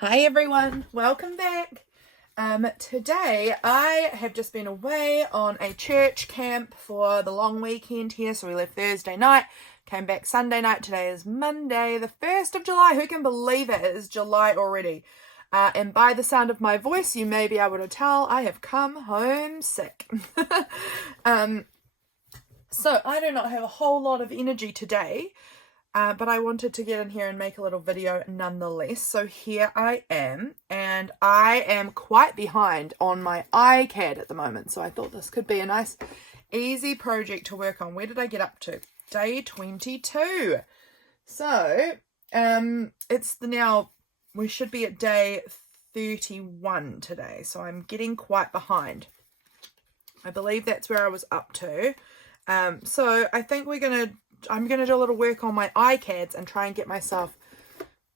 Hi everyone, welcome back. Today I have just been away on a church camp for the long weekend here. So we left Thursday night, came back Sunday night. Today is Monday, the 1st of July. Who can believe it? It is July already. And by the sound of my voice, you may be able to tell I have come home sick. So I do not have a whole lot of energy today. But I wanted to get in here and make a little video nonetheless. So here I am, and I am quite behind on my ICAD at the moment. So I thought this could be a nice, easy project to work on. Where did I get up to? Day 22. So we should be at day 31 today. So I'm getting quite behind. I believe that's where I was up to. So I think I'm going to do a little work on my ICADs and try and get myself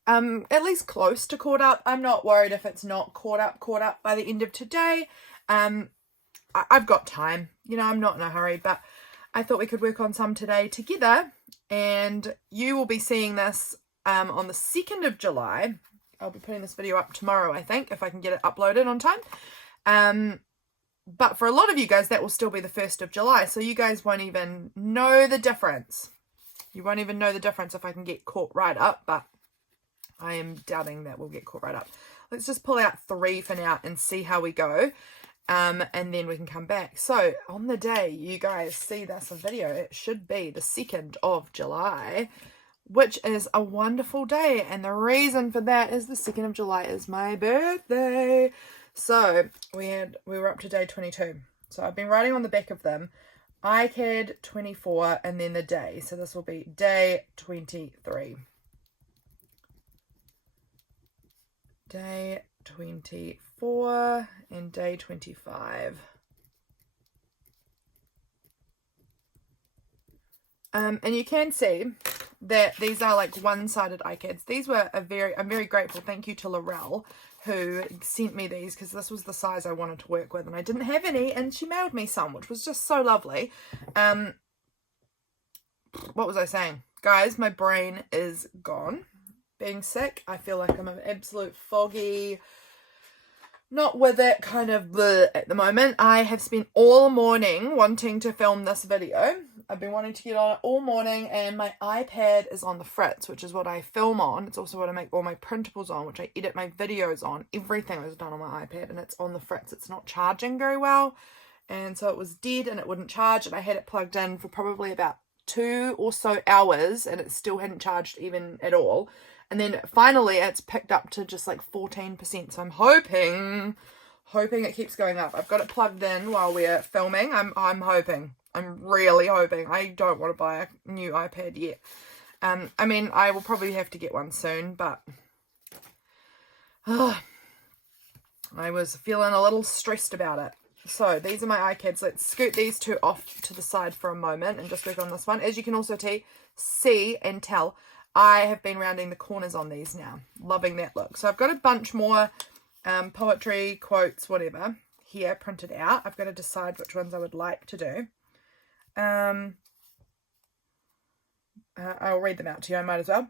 at least close to caught up. I'm not worried if it's not caught up by the end of today. I've got time, I'm not in a hurry, but I thought we could work on some today together, and you will be seeing this on the 2nd of July. I'll be putting this video up tomorrow, I think, if I can get it uploaded on time. But for a lot of you guys, that will still be the 1st of July. So you guys won't even know the difference. You won't even know the difference if I can get caught right up. But I am doubting that we'll get caught right up. Let's just pull out 3 for now and see how we go. And then we can come back. So on the day you guys see this video, it should be the 2nd of July, which is a wonderful day. And the reason for that is the 2nd of July is my birthday. So we were up to day 22. So I've been writing on the back of them, ICAD 24 and then the day. So this will be day 23. Day 24 and day 25. And you can see that these are like one-sided ICADs. These were I'm very grateful. Thank you to Laurelle, who sent me these, because this was the size I wanted to work with and I didn't have any, and she mailed me some, which was just so lovely. What was I saying? Guys, my brain is gone. Being sick, I feel like I'm an absolute foggy, not with it kind of bleh at the moment. I have spent all morning wanting to film this video. I've been wanting to get on it all morning, and my iPad is on the fritz, which is what I film on. It's also what I make all my printables on, which I edit my videos on. Everything was done on my iPad, and it's on the fritz. It's not charging very well, and so it was dead and it wouldn't charge, and I had it plugged in for probably about 2 or so hours, and it still hadn't charged even at all. And then finally it's picked up to just like 14%. So I'm hoping it keeps going up. I've got it plugged in while we're filming. I'm hoping. I'm really hoping. I don't want to buy a new iPad yet. I mean, I will probably have to get one soon, but I was feeling a little stressed about it. So these are my ICADs. Let's scoot these 2 off to the side for a moment and just work on this one. As you can also see and tell, I have been rounding the corners on these now. Loving that look. So I've got a bunch more poetry, quotes, whatever, here printed out. I've got to decide which ones I would like to do. I'll read them out to you. I might as well.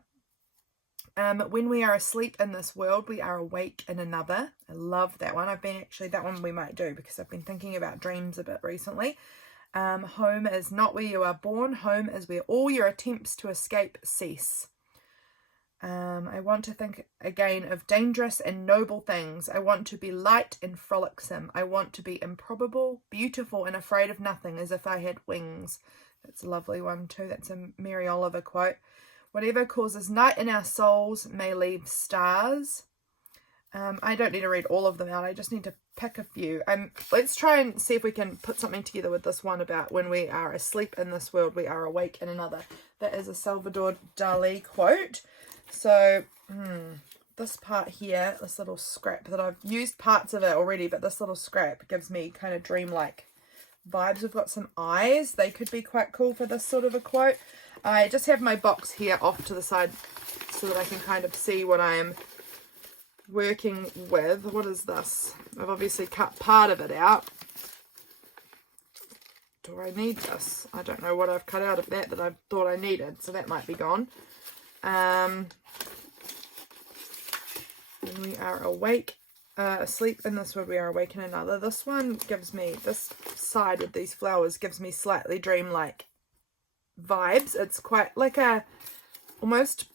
When we are asleep in this world, we are awake in another. I love that one. That one we might do, because I've been thinking about dreams a bit recently. Home is not where you are born. Home is where all your attempts to escape cease. I want to think again of dangerous and noble things. I want to be light and frolicsome. I want to be improbable, beautiful, and afraid of nothing, as if I had wings. That's a lovely one too. That's a Mary Oliver quote. Whatever causes night in our souls may leave stars. I don't need to read all of them out. I just need to pick a few. Let's try and see if we can put something together with this one about when we are asleep in this world, we are awake in another. That is a Salvador Dali quote. So this part here, this little scrap that I've used parts of it already, but this little scrap gives me kind of dreamlike vibes. We've got some eyes. They could be quite cool for this sort of a quote. I just have my box here off to the side so that I can kind of see what I am working with. What is this? I've obviously cut part of it out. Do I need this? I don't know what I've cut out of that I thought I needed, so that might be gone. When we are awake, asleep in this world, we are awake in another. This one gives me, this side with these flowers gives me slightly dreamlike vibes. It's quite like a, almost,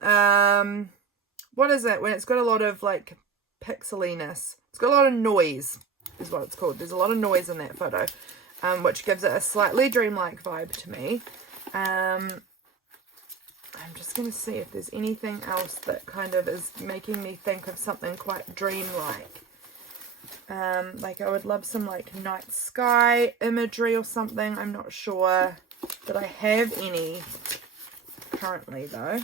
what is it? When it's got a lot of like pixeliness. It's got a lot of noise is what it's called. There's a lot of noise in that photo, which gives it a slightly dreamlike vibe to me. I'm just going to see if there's anything else that kind of is making me think of something quite dreamlike. Like I would love some like night sky imagery or something. I'm not sure that I have any currently though.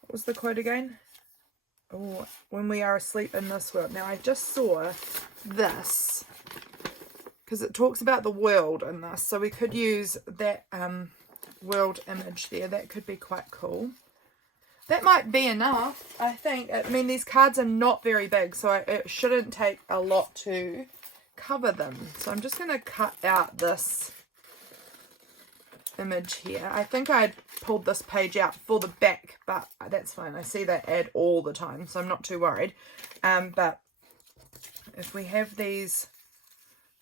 What was the quote again? Oh, when we are asleep in this world. Now I just saw this because it talks about the world in this, so we could use that world image there. That could be quite cool. That might be enough, I think. I mean, these cards are not very big, so it shouldn't take a lot to cover them. So I'm just going to cut out this image here. I think I pulled this page out for the back, but that's fine. I see that ad all the time, so I'm not too worried. But if we have these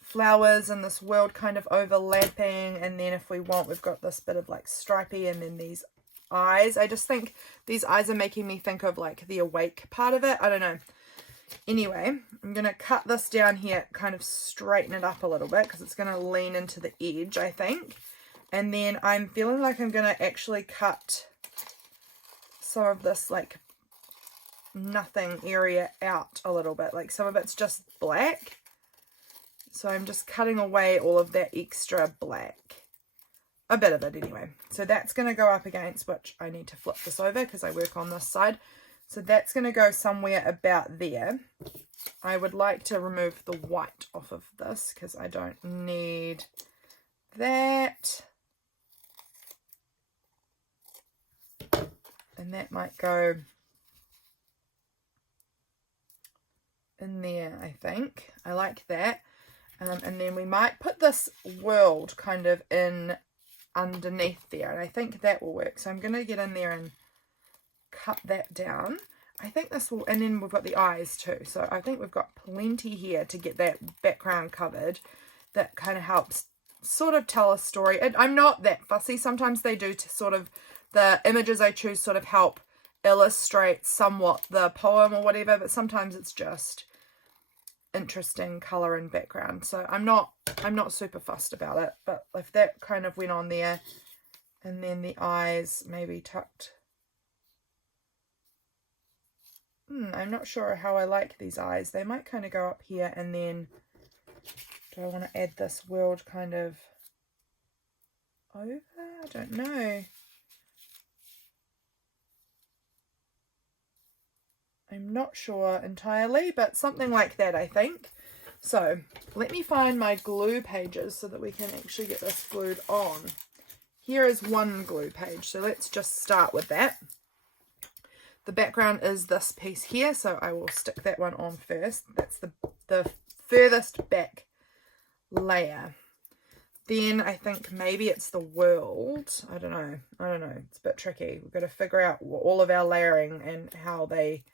flowers and this world kind of overlapping, and then if we want, we've got this bit of like stripy, and then these eyes. I just think these eyes are making me think of like the awake part of it. I don't know. Anyway, I'm going to cut this down here, kind of straighten it up a little bit because it's going to lean into the edge, I think. And then I'm feeling like I'm going to actually cut some of this like nothing area out a little bit. Like some of it's just black. So I'm just cutting away all of that extra black. A bit of it anyway. So that's going to go up against, which I need to flip this over because I work on this side. So that's going to go somewhere about there. I would like to remove the white off of this because I don't need that. And that might go in there, I think. I like that. And then we might put this world kind of in underneath there. And I think that will work. So I'm going to get in there and cut that down. I think this will, and then we've got the eyes too. So I think we've got plenty here to get that background covered. That kind of helps sort of tell a story. I'm not that fussy. Sometimes they do to sort of, the images I choose sort of help illustrate somewhat the poem or whatever, but sometimes it's just interesting color and background. So I'm not super fussed about it, but if that kind of went on there, and then the eyes maybe tucked. I'm not sure how I like these eyes. They might kind of go up here, and then do I want to add this world kind of over? I don't know. I'm not sure entirely, but something like that, I think. So let me find my glue pages so that we can actually get this glued on. Here is one glue page, so let's just start with that. The background is this piece here, so I will stick that one on first. That's the furthest back layer. Then I think maybe it's the world. I don't know. It's a bit tricky. We've got to figure out all of our layering and how they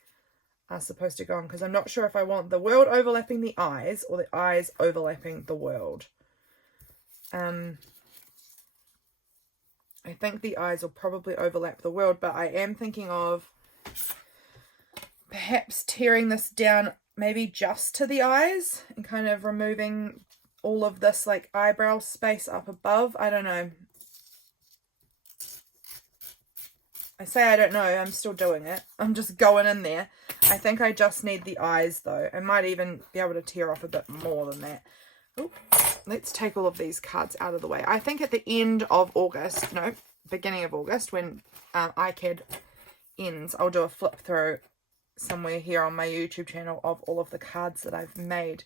are supposed to go on, because I'm not sure if I want the world overlapping the eyes or the eyes overlapping the world. I think the eyes will probably overlap the world, but I am thinking of perhaps tearing this down maybe just to the eyes and kind of removing all of this like eyebrow space up above. I don't know. I say I don't know, I'm still doing it. I'm just going in there. I think I just need the eyes though. I might even be able to tear off a bit more than that. Ooh, let's take all of these cards out of the way. I think at the end of August, no, beginning of August, when ICAD ends, I'll do a flip through somewhere here on my YouTube channel of all of the cards that I've made.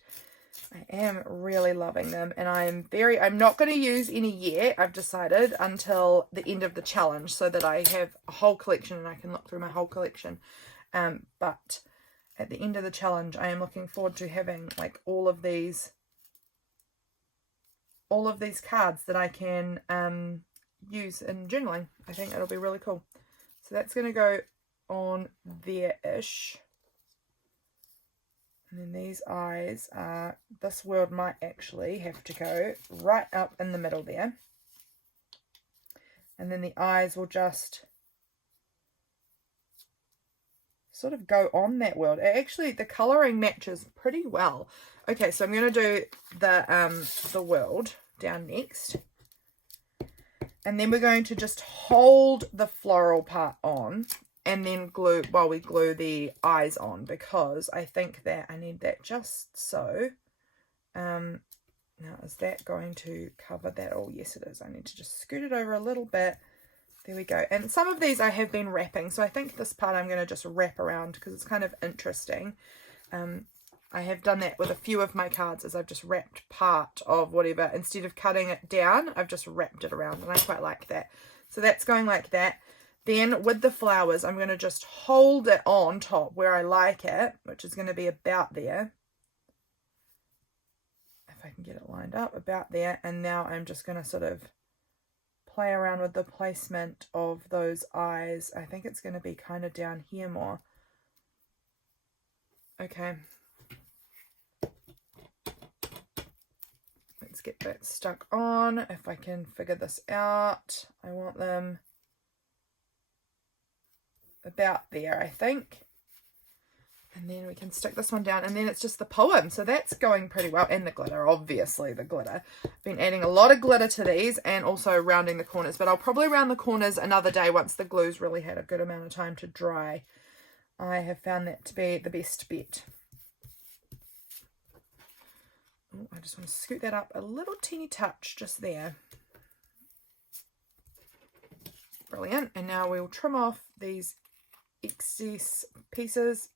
I am really loving them, and I'm not going to use any yet, I've decided, until the end of the challenge, so that I have a whole collection and I can look through my whole collection. But at the end of the challenge, I am looking forward to having like all of these cards that I can use in journaling. I think it'll be really cool. So that's going to go on there-ish. And then these eyes are, this world might actually have to go right up in the middle there. And then the eyes will just sort of go on that world. Actually, the colouring matches pretty well. Okay, so I'm going to do the world down next. And then we're going to just hold the floral part on and then glue, while we glue the eyes on, because I think that I need that just so. Now, is that going to cover that all? Yes, it is. I need to just scoot it over a little bit. There we go. And some of these I have been wrapping, so I think this part I'm going to just wrap around because it's kind of interesting. I have done that with a few of my cards, as I've just wrapped part of whatever. Instead of cutting it down, I've just wrapped it around, and I quite like that. So that's going like that. Then with the flowers, I'm going to just hold it on top where I like it, which is going to be about there. If I can get it lined up, about there. And now I'm just going to sort of play around with the placement of those eyes. I think it's going to be kind of down here more. Okay. Let's get that stuck on. If I can figure this out, I want them about there, I think. And then we can stick this one down, and then it's just the poem. So that's going pretty well. And the glitter, obviously the glitter. I've been adding a lot of glitter to these, and also rounding the corners. But I'll probably round the corners another day once the glue's really had a good amount of time to dry. I have found that to be the best bet. Oh, I just want to scoot that up a little teeny touch just there. Brilliant. And now we'll trim off these excess pieces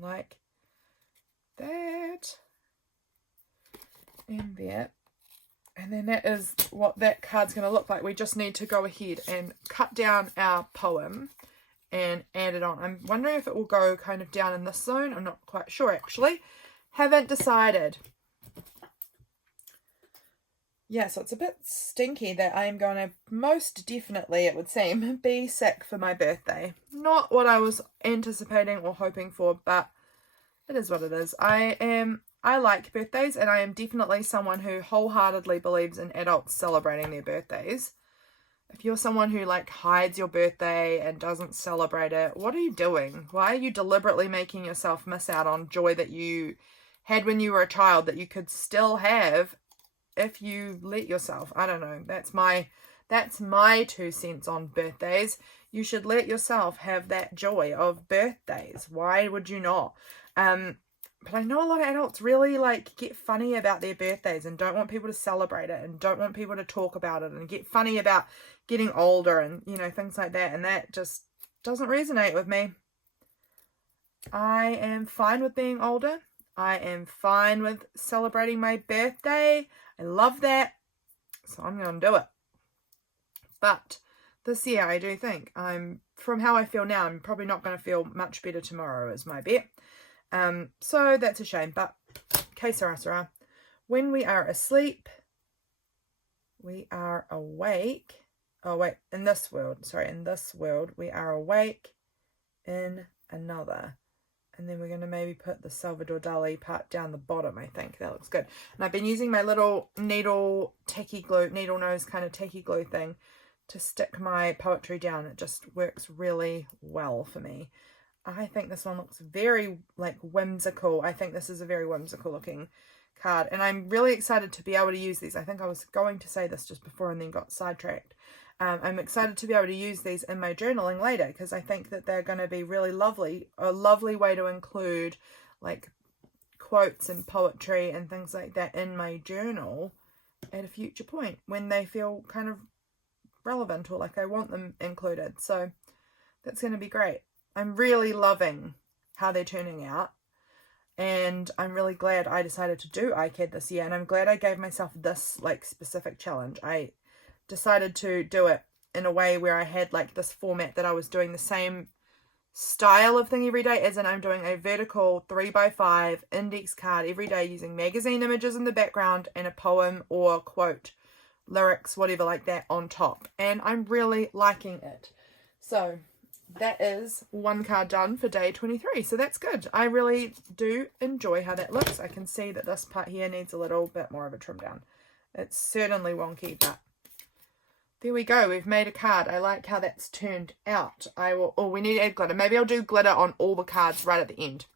like that and there. And then that is what that card's going to look like. We just need to go ahead and cut down our poem and add it on. I'm wondering if it will go kind of down in this zone. I'm not quite sure, actually. Haven't decided. Yeah, so it's a bit stinky that I am going to most definitely, it would seem, be sick for my birthday. Not what I was anticipating or hoping for, but it is what it is. I like birthdays, and I am definitely someone who wholeheartedly believes in adults celebrating their birthdays. If you're someone who like hides your birthday and doesn't celebrate it, what are you doing? Why are you deliberately making yourself miss out on joy that you had when you were a child that you could still have if you let yourself? I don't know. That's my 2 cents on birthdays. You should let yourself have that joy of birthdays. Why would you not? But I know a lot of adults really like get funny about their birthdays and don't want people to celebrate it and don't want people to talk about it and get funny about getting older and, you know, things like that. And that just doesn't resonate with me. I am fine with being older. I am fine with celebrating my birthday. I love that. So I'm going to do it. But this year, I do think from how I feel now, I'm probably not going to feel much better tomorrow, is my bet. So that's a shame, but que sera, sera. When we are asleep, we are awake. Oh, wait, in this world, we are awake in another. And then we're going to maybe put the Salvador Dali part down the bottom, I think. That looks good. And I've been using my little needle nose kind of tacky glue thing to stick my poetry down. It just works really well for me. I think this one looks very like whimsical. I think this is a very whimsical looking card. And I'm really excited to be able to use these. I think I was going to say this just before and then got sidetracked. I'm excited to be able to use these in my journaling later because I think that they're going to be really lovely. A lovely way to include like quotes and poetry and things like that in my journal at a future point when they feel kind of relevant or like I want them included. So that's going to be great. I'm really loving how they're turning out. And I'm really glad I decided to do ICAD this year. And I'm glad I gave myself this like specific challenge. I decided to do it in a way where I had like this format that I was doing the same style of thing every day, as in I'm doing a vertical 3x5 index card every day using magazine images in the background and a poem or quote, lyrics, whatever like that on top. And I'm really liking it. So that is one card done for day 23. So that's good. I really do enjoy how that looks. I can see that this part here needs a little bit more of a trim down. It's certainly wonky, but there we go. We've made a card. I like how that's turned out. We need to add glitter. Maybe I'll do glitter on all the cards right at the end.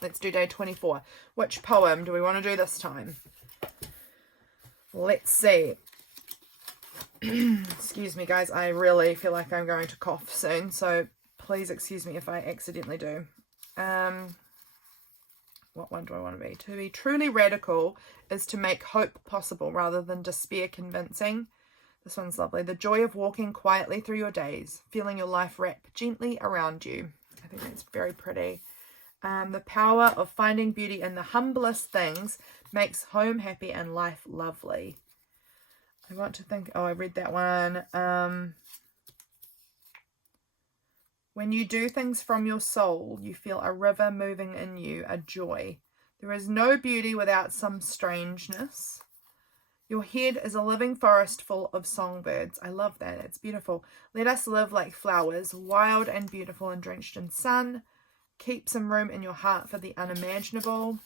Let's do day 24. Which poem do we want to do this time? Let's see. Excuse me, guys. I really feel like I'm going to cough soon, so please excuse me if I accidentally do. What one do I want to be? To be truly radical is to make hope possible rather than despair convincing. This one's lovely. The joy of walking quietly through your days, feeling your life wrap gently around you. I think that's very pretty. The power of finding beauty in the humblest things makes home happy and life lovely. I want to think, I read that one. When you do things from your soul, you feel a river moving in you, a joy. There is no beauty without some strangeness. Your head is a living forest full of songbirds. I love that. It's beautiful. Let us live like flowers, wild and beautiful and drenched in sun. Keep some room in your heart for the unimaginable.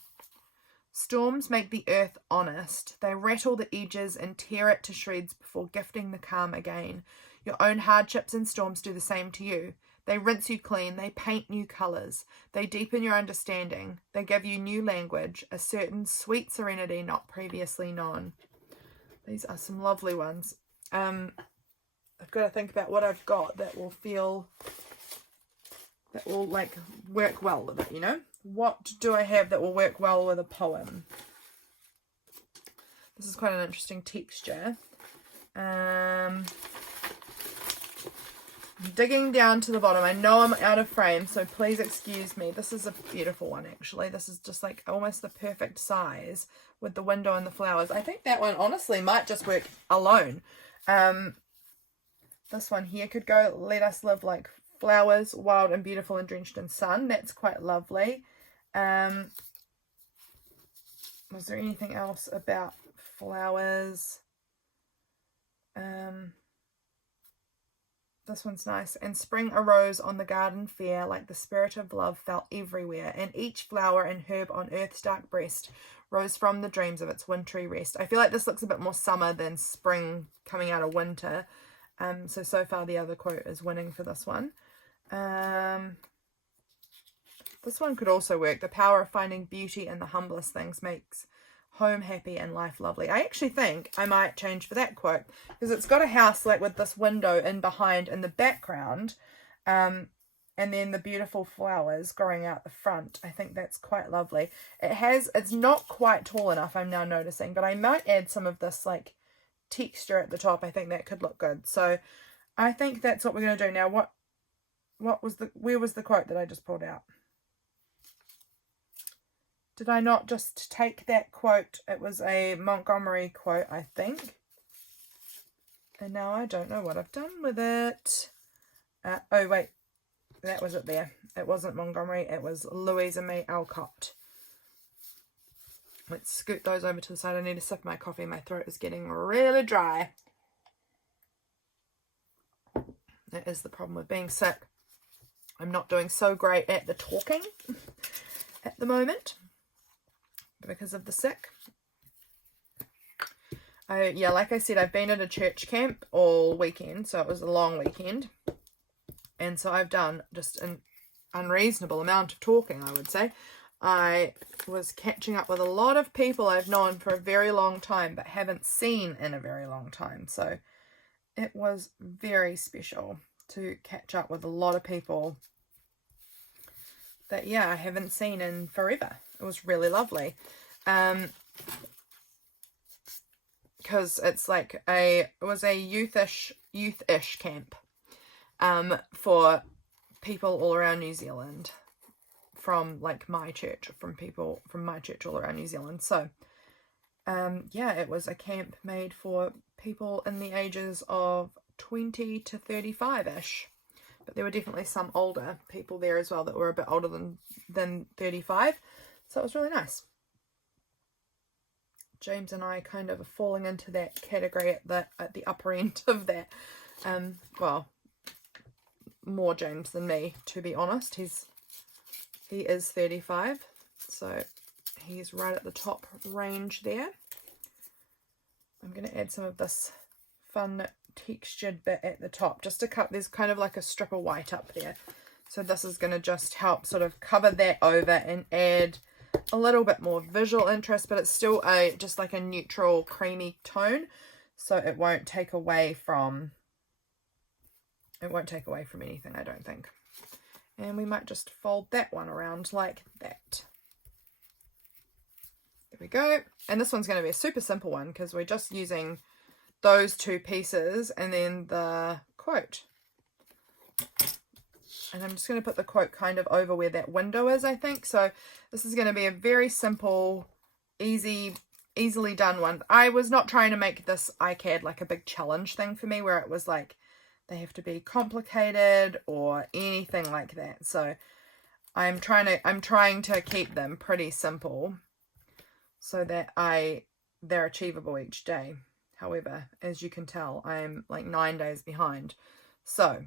Storms make the earth honest. They rattle the edges and tear it to shreds before gifting the calm again. Your own hardships and storms do the same to you. They rinse you clean. They paint new colours. They deepen your understanding. They give you new language, a certain sweet serenity not previously known. These are some lovely ones. I've got to think about what I've got that will like work well with it, you know? What do I have that will work well with a poem? This is quite an interesting texture. Digging down to the bottom. I know I'm out of frame, so please excuse me. This is a beautiful one, actually. This is just like almost the perfect size with the window and the flowers. I think that one honestly might just work alone. This one here could go, let us live like flowers, wild and beautiful and drenched in sun. That's quite lovely. Was there anything else about flowers? This one's nice. And spring arose on the garden fair, like the spirit of love felt everywhere, and each flower and herb on earth's dark breast rose from the dreams of its wintry rest. I feel like this looks a bit more summer than spring coming out of winter. So far the other quote is winning for this one. This one could also work. The power of finding beauty in the humblest things makes home happy and life lovely. I actually think I might change for that quote, because it's got a house like with this window in behind in the background, and then the beautiful flowers growing out the front. I think that's quite lovely. It's not quite tall enough, I'm now noticing, but I might add some of this like texture at the top. I think that could look good. So I think that's what we're going to do now. Where was the quote that I just pulled out? Did I not just take that quote? It was a Montgomery quote, I think. And now I don't know what I've done with it. Oh, wait. That was it there. It wasn't Montgomery. It was Louisa May Alcott. Let's scoot those over to the side. I need a sip of my coffee. My throat is getting really dry. That is the problem with being sick. I'm not doing so great at the talking at the moment because of the sick. Yeah, like I said, I've been at a church camp all weekend, so it was a long weekend. And so I've done just an unreasonable amount of talking, I would say. I was catching up with a lot of people I've known for a very long time, but haven't seen in a very long time. So it was very special to catch up with a lot of people that, yeah, I haven't seen in forever. It was really lovely. Because it's like it was a youth-ish camp for people all around New Zealand, from like my church, from people from my church all around New Zealand. So yeah, it was a camp made for people in the ages of 20 to 35-ish, but there were definitely some older people there as well that were a bit older than 35, so it was really nice. James and I kind of are falling into that category at the upper end of that. Well, more James than me, to be honest. He is 35, so he's right at the top range there. I'm going to add some of this fun textured bit at the top, just to cut. There's kind of like a strip of white up there, so this is going to just help sort of cover that over and add a little bit more visual interest, but it's still just like a neutral creamy tone, so it won't take away from anything, I don't think. And we might just fold that one around like that. There we go. And this one's going to be a super simple one because we're just using those two pieces and then the quote. And I'm just going to put the quote kind of over where that window is, I think. So this is going to be a very simple, easily done one. I was not trying to make this ICAD like a big challenge thing for me where it was like they have to be complicated or anything like that. So I'm trying to keep them pretty simple so that they're achievable each day. However, as you can tell, I'm like 9 days behind. So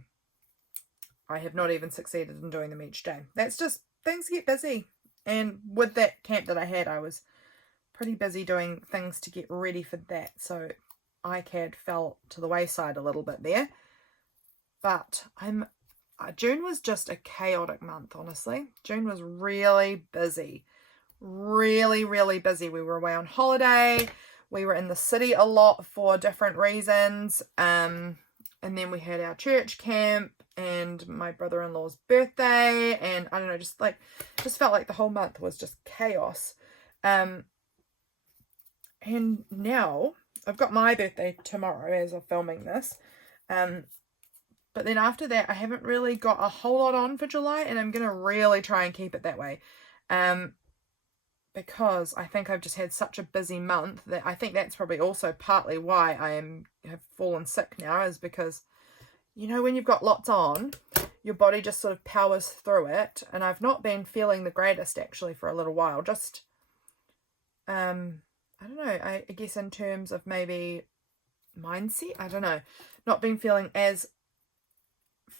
I have not even succeeded in doing them each day. That's just, things get busy. And with that camp that I had, I was pretty busy doing things to get ready for that. So ICAD fell to the wayside a little bit there. But June was just a chaotic month, honestly. June was really busy. Really, really busy. We were away on holiday. We were in the city a lot for different reasons. And then we had our church camp and my brother-in-law's birthday. And I don't know, just felt like the whole month was just chaos. And now I've got my birthday tomorrow as I'm filming this. But then after that, I haven't really got a whole lot on for July, and I'm going to really try and keep it that way. Because I think I've just had such a busy month that I think that's probably also partly why have fallen sick now, is because, you know, when you've got lots on, your body just sort of powers through it. And I've not been feeling the greatest actually for a little while. Just, I don't know, I guess in terms of maybe mindset, I don't know, not been feeling as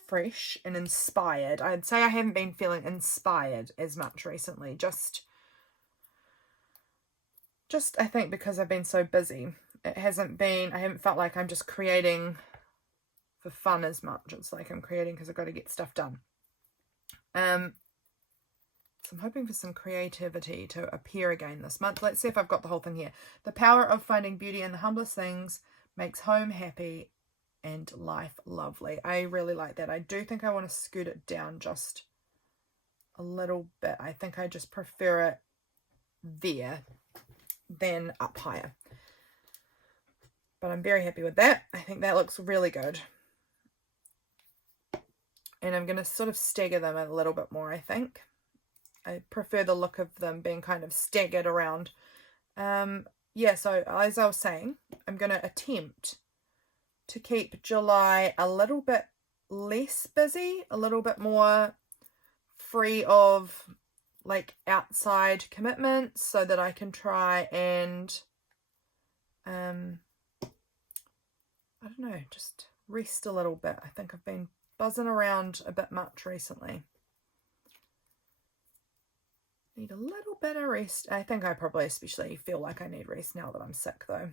fresh and inspired. I'd say I haven't been feeling inspired as much recently. Just I think because I've been so busy. I haven't felt like I'm just creating for fun as much. It's like I'm creating because I've got to get stuff done. So I'm hoping for some creativity to appear again this month. Let's see if I've got the whole thing here. The power of finding beauty in the humblest things makes home happy and life lovely. I really like that. I do think I want to scoot it down just a little bit. I think I just prefer it there than up higher. But I'm very happy with that. I think that looks really good. And I'm going to sort of stagger them a little bit more, I think. I prefer the look of them being kind of staggered around. Yeah, so as I was saying, I'm going to attempt to keep July a little bit less busy, a little bit more free of like outside commitments, so that I can try and I don't know, just rest a little bit. I think I've been buzzing around a bit much recently. Need a little bit of rest. I think I probably especially feel like I need rest now that I'm sick though.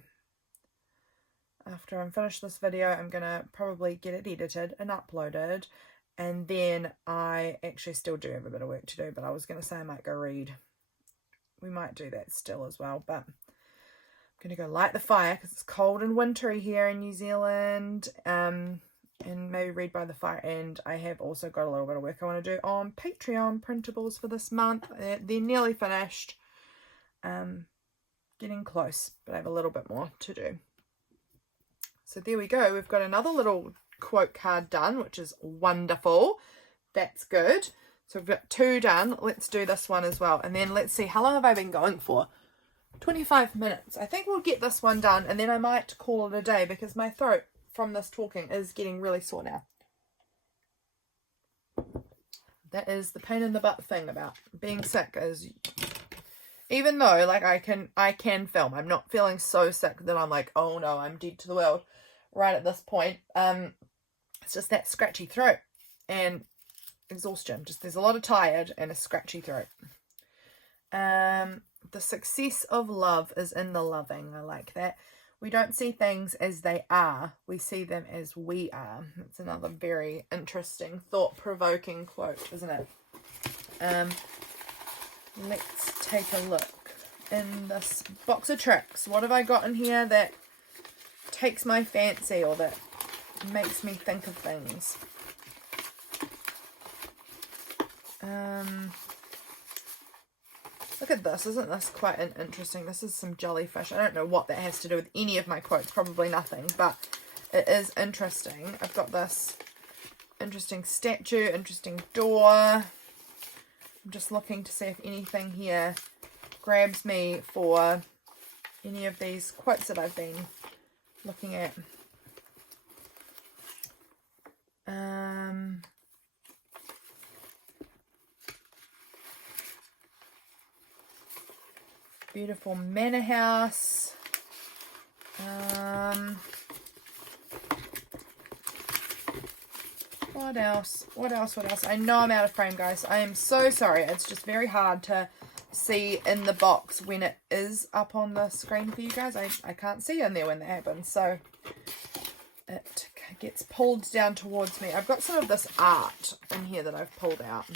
After I'm finished this video, I'm going to probably get it edited and uploaded. And then I actually still do have a bit of work to do, but I was going to say I might go read. We might do that still as well, but I'm going to go light the fire because it's cold and wintry here in New Zealand. And maybe read by the fire. And I have also got a little bit of work I want to do on Patreon printables for this month. They're nearly finished. Getting close, but I have a little bit more to do. So there we go. We've got another little quote card done, which is wonderful. That's good. So we've got 2 done. Let's do this one as well. And then let's see, how long have I been going for? 25 minutes. I think we'll get this one done, and then I might call it a day because my throat from this talking is getting really sore now. That is the pain in the butt thing about being sick, is even though like I can film, I'm not feeling so sick that I'm like, oh no, I'm dead to the world right at this point. It's just that scratchy throat. and exhaustion. Just there's a lot of tired and a scratchy throat. The success of love is in the loving. I like that. We don't see things as they are. We see them as we are. That's another very interesting, thought-provoking quote, isn't it? Let's take a look in this box of tricks. What have I got in here that takes my fancy or that makes me think of things? Look at this. Isn't this quite interesting? This is some jellyfish. I don't know what that has to do with any of my quotes. Probably nothing, but it is interesting. I've got this interesting statue, interesting door. I'm just looking to see if anything here grabs me for any of these quotes that I've been looking at. Beautiful manor house. What else? What else? What else? I know I'm out of frame, guys. I am so sorry. It's just very hard to see in the box when it is up on the screen for you guys. I can't see in there when that happens. So it gets pulled down towards me. I've got some of this art in here that I've pulled out.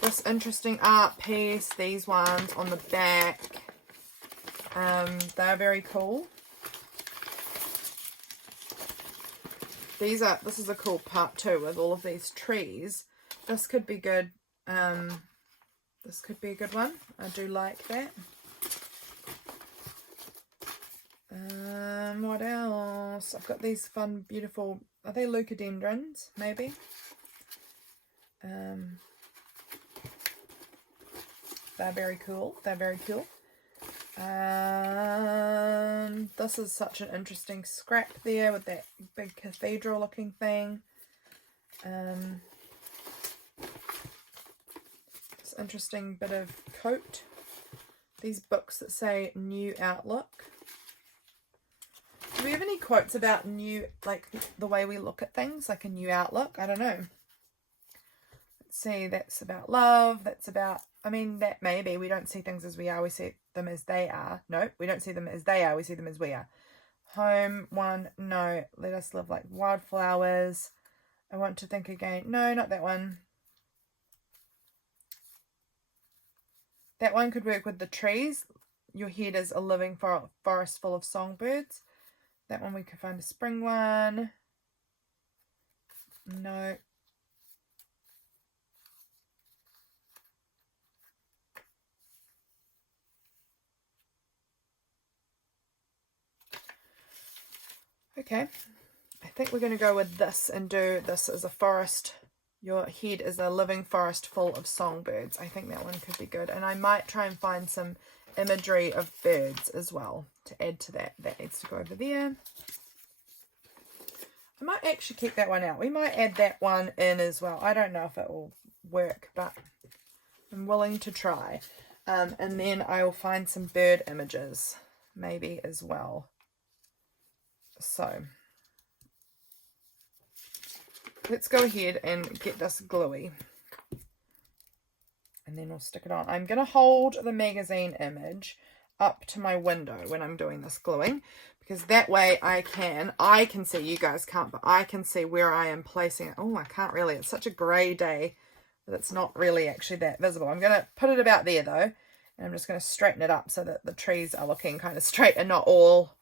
This interesting art piece, these ones on the back, they're very cool. This is a cool part too with all of these trees. This could be good. This could be a good one. I do like that. What else? I've got these fun, beautiful, are they leucodendrons, maybe? They're very cool. They're very cool. This is such an interesting scrap there with that big cathedral looking thing. This interesting bit of coat. These books that say New Outlook. Do we have any quotes about new, like the way we look at things, like a new outlook? I don't know. Let's see, that's about love. That's about, I mean, that maybe we don't see things as we are, we see them as they are. No, we don't see them as they are, we see them as we are. Home, one, no. Let us live like wildflowers. I want to think again. No, not that one. That one could work with the trees. Your head is a living forest full of songbirds. That one we could find a spring one. No. Okay, I think we're going to go with this and do this as a forest. Your head is a living forest full of songbirds. I think that one could be good. And I might try and find some imagery of birds as well to add to that. That needs to go over there. I might actually keep that one out. We might add that one in as well. I don't know if it will work, but I'm willing to try. And then I will find some bird images maybe as well. So let's go ahead and get this gluey. And then we'll stick it on. I'm going to hold the magazine image up to my window when I'm doing this gluing, because that way I can see, you guys can't, but I can see where I am placing it. Oh, I can't really. It's such a grey day that it's not really actually that visible. I'm going to put it about there though, and I'm just going to straighten it up so that the trees are looking kind of straight and not all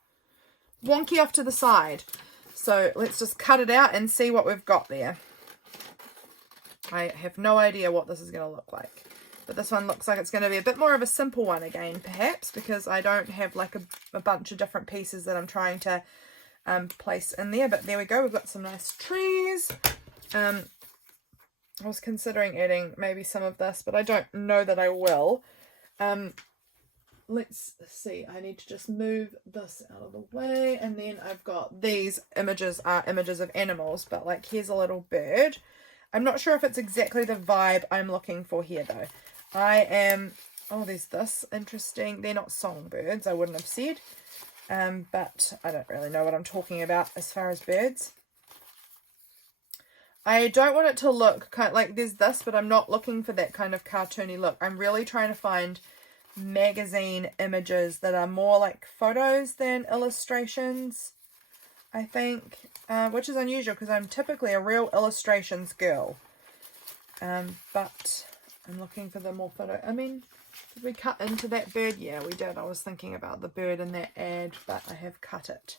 wonky off to the side. So let's just cut it out and see what we've got there. I have no idea what this is going to look like. But this one looks like it's going to be a bit more of a simple one again, perhaps, because I don't have like a bunch of different pieces that I'm trying to place in there. But there we go. We've got some nice trees. I was considering adding maybe some of this, but I don't know that I will. Let's see. I need to just move this out of the way. And then I've got these images are images of animals, but like here's a little bird. I'm not sure if it's exactly the vibe I'm looking for here though. Oh, there's this interesting. They're not songbirds, I wouldn't have said. But I don't really know what I'm talking about as far as birds. I don't want it to look kind of like there's this, but I'm not looking for that kind of cartoony look. I'm really trying to find magazine images that are more like photos than illustrations, I think, which is unusual because I'm typically a real illustrations girl. But I'm looking for the more photo. I mean, did we cut into that bird? Yeah, we did. I was thinking about the bird in that ad, but I have cut it.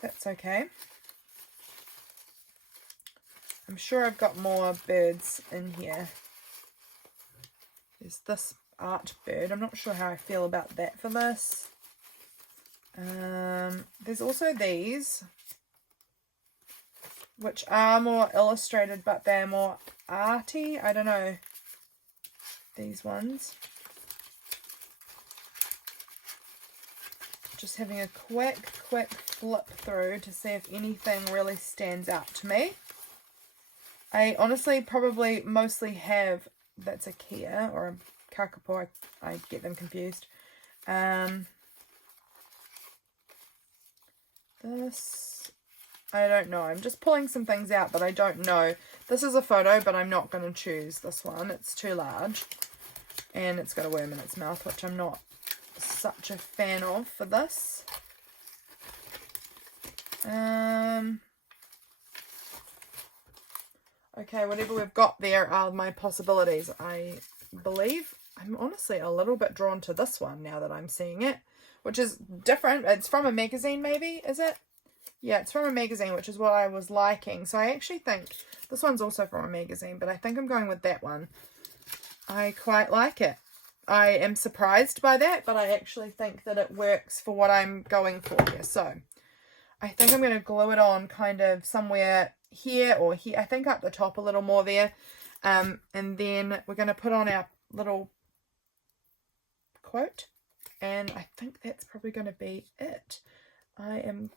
That's okay. I'm sure I've got more birds in here. There's this art bird. I'm not sure how I feel about that for this. There's also these, which are more illustrated, but they're more arty. I don't know. These ones. Just having a quick flip through to see if anything really stands out to me. I honestly probably mostly have, that's a Kia or a Kakapo, I get them confused. This, I don't know. I'm just pulling some things out, but I don't know. This is a photo, but I'm not going to choose this one. It's too large. And it's got a worm in its mouth, which I'm not such a fan of for this. Okay, whatever we've got there are my possibilities. I believe I'm honestly a little bit drawn to this one now that I'm seeing it, which is different. It's from a magazine, maybe, is it? Yeah, it's from a magazine, which is what I was liking. So I actually think this one's also from a magazine, but I think I'm going with that one. I quite like it. I am surprised by that, but I actually think that it works for what I'm going for here. So I think I'm going to glue it on kind of somewhere here or here. I think up the top a little more there. And then we're going to put on our little quote. And I think that's probably going to be it. I am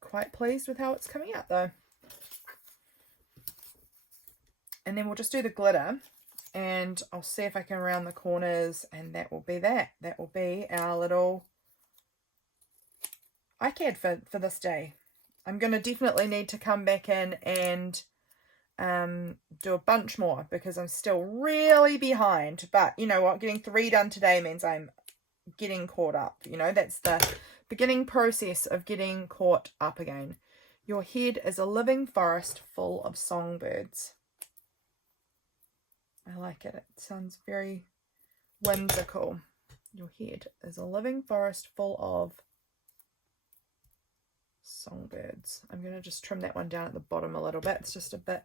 quite pleased with how it's coming out though. And then we'll just do the glitter. And I'll see if I can round the corners, and that will be that. That will be our little ICAD for this day. I'm going to definitely need to come back in and do a bunch more because I'm still really behind. But you know what? Getting 3 done today means I'm getting caught up. You know, that's the beginning process of getting caught up again. Your head is a living forest full of songbirds. I like it. It sounds very whimsical. Your head is a living forest full of songbirds. I'm going to just trim that one down at the bottom a little bit. It's just a bit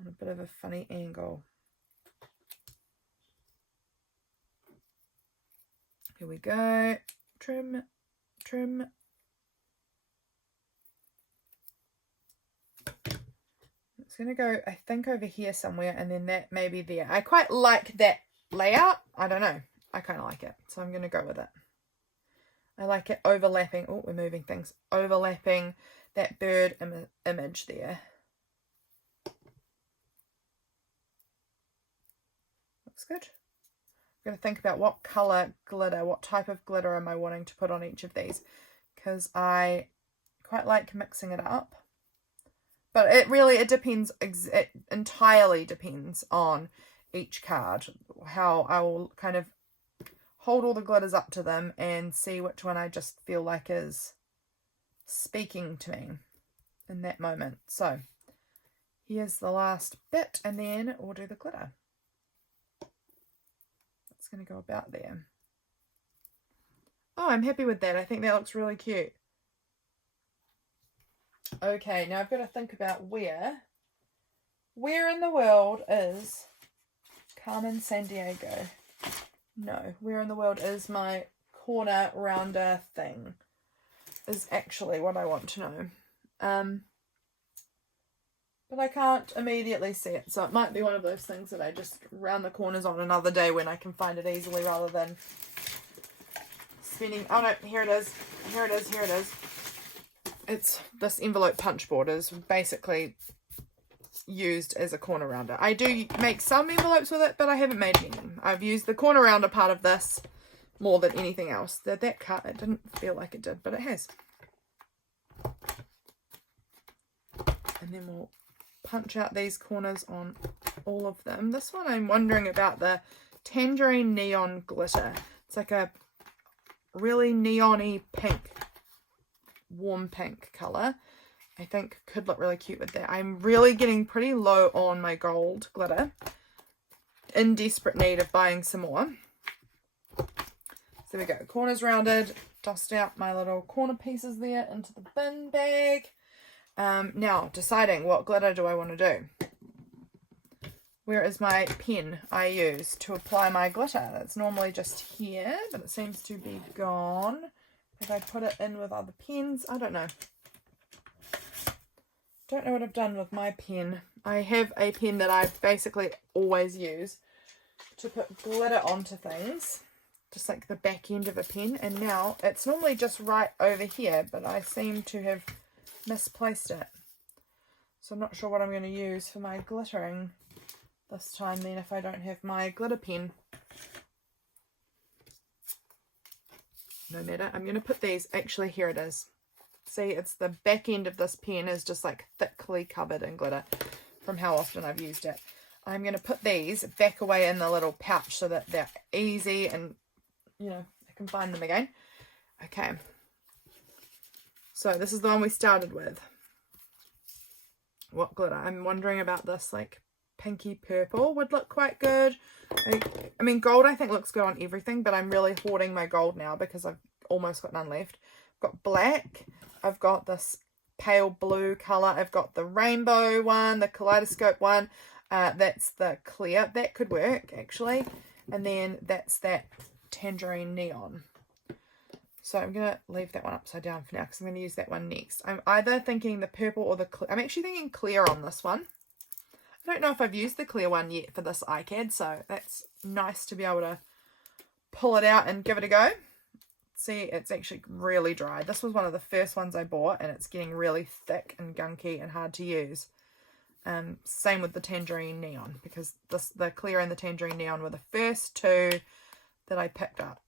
on a bit of a funny angle. Here we go. Trim, trim. It's going to go, I think, over here somewhere, and then that maybe there. I quite like that layout. I don't know. I kind of like it, so I'm going to go with it. I like it overlapping. Oh, we're moving things. Overlapping that bird image there. Looks good. I'm going to think about what colour glitter, what type of glitter am I wanting to put on each of these, because I quite like mixing it up. But it depends, it entirely depends on each card, how I will kind of hold all the glitters up to them and see which one I just feel like is speaking to me in that moment. So here's the last bit, and then we'll do the glitter. It's going to go about there. Oh, I'm happy with that. I think that looks really cute. Okay, now I've got to think about where in the world is Carmen Sandiego? No, where in the world is my corner rounder thing is actually what I want to know. But I can't immediately see it, so it might be one of those things that I just round the corners on another day when I can find it easily rather than spending... Oh no, here it is. Here it is, here it is. It's this envelope punch board is basically used as a corner rounder. I do make some envelopes with it, but I haven't made any. I've used the corner rounder part of this more than anything else. That cut, it didn't feel like it did, but it has. And then we'll punch out these corners on all of them. This one I'm wondering about the Tangerine Neon Glitter. It's like a really neon-y pink, warm pink colour. I think could look really cute with that. I'm really getting pretty low on my gold glitter. In desperate need of buying some more. So there we go. Corners rounded. Dust out my little corner pieces there into the bin bag. Now, deciding what glitter do I want to do. Where is my pen I use to apply my glitter? That's normally just here, but it seems to be gone. If I put it in with other pens, I don't know. Don't know what I've done with my pen. I have a pen that I basically always use to put glitter onto things, just like the back end of a pen, and now it's normally just right over here, but I seem to have misplaced it. So I'm not sure what I'm going to use for my glittering this time then if I don't have my glitter pen. No matter, I'm going to put these, actually here it is. See, it's the back end of this pen is just like thickly covered in glitter from how often I've used it. I'm going to put these back away in the little pouch so that they're easy and, you know, I can find them again. Okay. So this is the one we started with. What glitter? I'm wondering about this, like pinky purple would look quite good. I mean, gold I think looks good on everything, but I'm really hoarding my gold now because I've almost got none left. I've got black. I've got this pale blue colour. I've got the rainbow one, the kaleidoscope one. That's the clear. That could work, actually. And then that's that tangerine neon. So I'm going to leave that one upside down for now because I'm going to use that one next. I'm either thinking the purple or the clear. I'm actually thinking clear on this one. I don't know if I've used the clear one yet for this ICAD, so that's nice to be able to pull it out and give it a go. See, it's actually really dry. This was one of the first ones I bought, and it's getting really thick and gunky and hard to use. Same with the tangerine neon, because the clear and the tangerine neon were the first two that I picked up,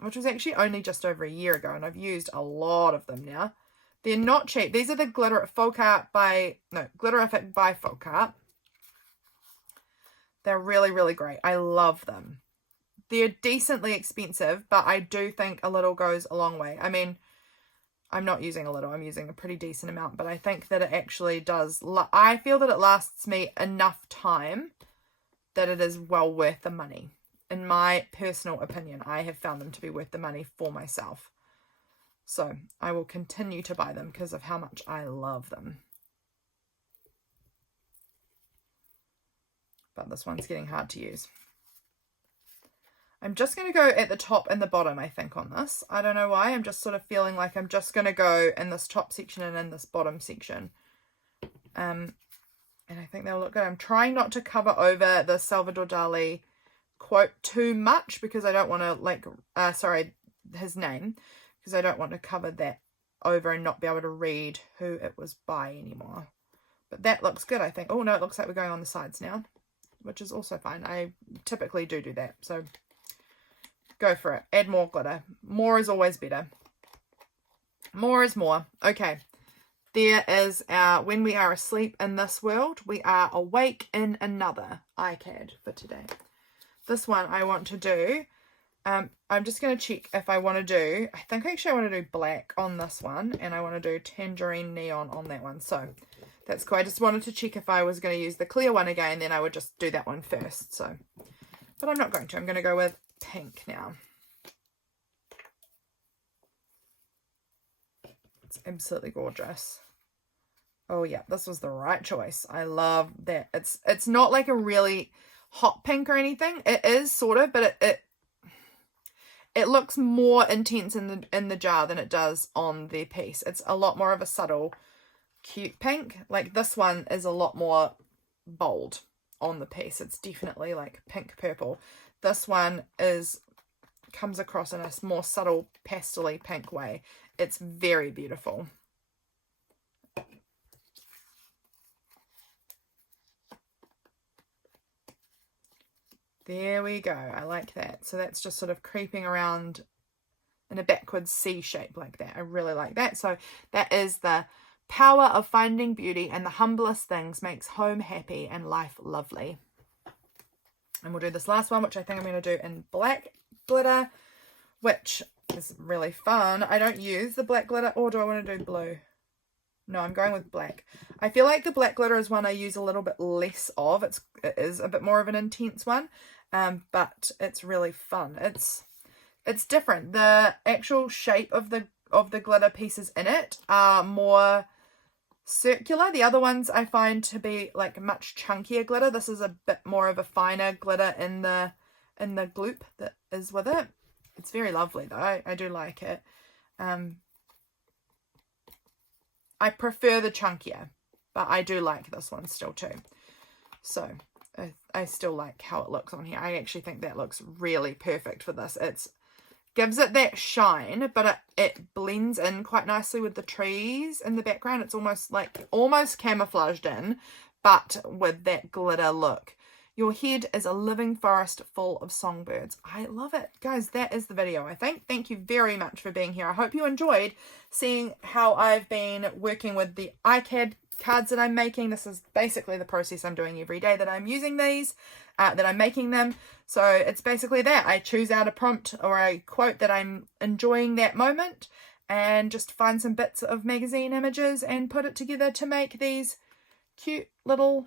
which was actually only just over a year ago, and I've used a lot of them now. They're not cheap. These are the Glitterific by Folk Art. They're really, really great. I love them. They're decently expensive, but I do think a little goes a long way. I mean, I'm not using a little. I'm using a pretty decent amount, but I think that it actually does. I feel that it lasts me enough time that it is well worth the money. In my personal opinion, I have found them to be worth the money for myself. So I will continue to buy them because of how much I love them. But this one's getting hard to use. I'm just going to go at the top and the bottom, I think, on this. I don't know why. I'm just sort of feeling like I'm just going to go in this top section and in this bottom section. And I think they'll look good. I'm trying not to cover over the Salvador Dali quote too much because I don't want to, like, his name, because I don't want to cover that over and not be able to read who it was by anymore. But that looks good, I think. Oh, no, it looks like we're going on the sides now, which is also fine. I typically do that, so go for it. Add more glitter. More is always better. More is more. Okay. There is our When We Are Asleep in This World, We Are Awake in Another ICAD for today. This one I want to do. I'm just going to check if I want to do, I think actually I want to do black on this one, and I want to do tangerine neon on that one. So that's cool. I just wanted to check if I was going to use the clear one again, then I would just do that one first. So, but I'm not going to. I'm going to go with pink now. It's absolutely gorgeous. Oh yeah, this was the right choice. I love that. It's not like a really hot pink or anything. It is sort of, but it looks more intense in the jar than it does on the piece. It's a lot more of a subtle, cute pink. Like this one is a lot more bold on the piece. It's definitely like pink purple. This one comes across in a more subtle pastel-y pink way. It's very beautiful. There we go. I like that. So that's just sort of creeping around in a backwards C shape like that. I really like that. So that is the Power of finding beauty in the humblest things makes home happy and life lovely. And we'll do this last one, which I think I'm going to do in black glitter, which is really fun. I don't use the black glitter, or do I want to do blue? No, I'm going with black. I feel like the black glitter is one I use a little bit less of. It is a bit more of an intense one, but it's really fun. It's different. The actual shape of the glitter pieces in it are more circular. The other ones I find to be like much chunkier glitter. This is a bit more of a finer glitter in the gloop that is with it. It's very lovely though. I do like it. I prefer the chunkier, but I do like this one still too. So I still like how it looks on here. I actually think that looks really perfect for this. It gives it that shine, but it blends in quite nicely with the trees in the background. It's almost camouflaged in, but with that glitter look. Your head is a living forest full of songbirds. I love it. Guys, that is the video, I think. Thank you very much for being here. I hope you enjoyed seeing how I've been working with the ICAD cards that I'm making. This is basically the process I'm doing every day that I'm using these, that I'm making them. So it's basically that. I choose out a prompt or a quote that I'm enjoying that moment and just find some bits of magazine images and put it together to make these cute little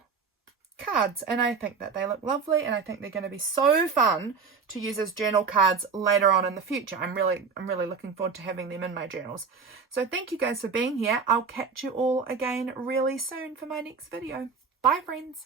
cards. And I think that they look lovely, and I think they're going to be so fun to use as journal cards later on in the future. I'm really looking forward to having them in my journals. So thank you guys for being here. I'll catch you all again really soon for my next video. Bye friends.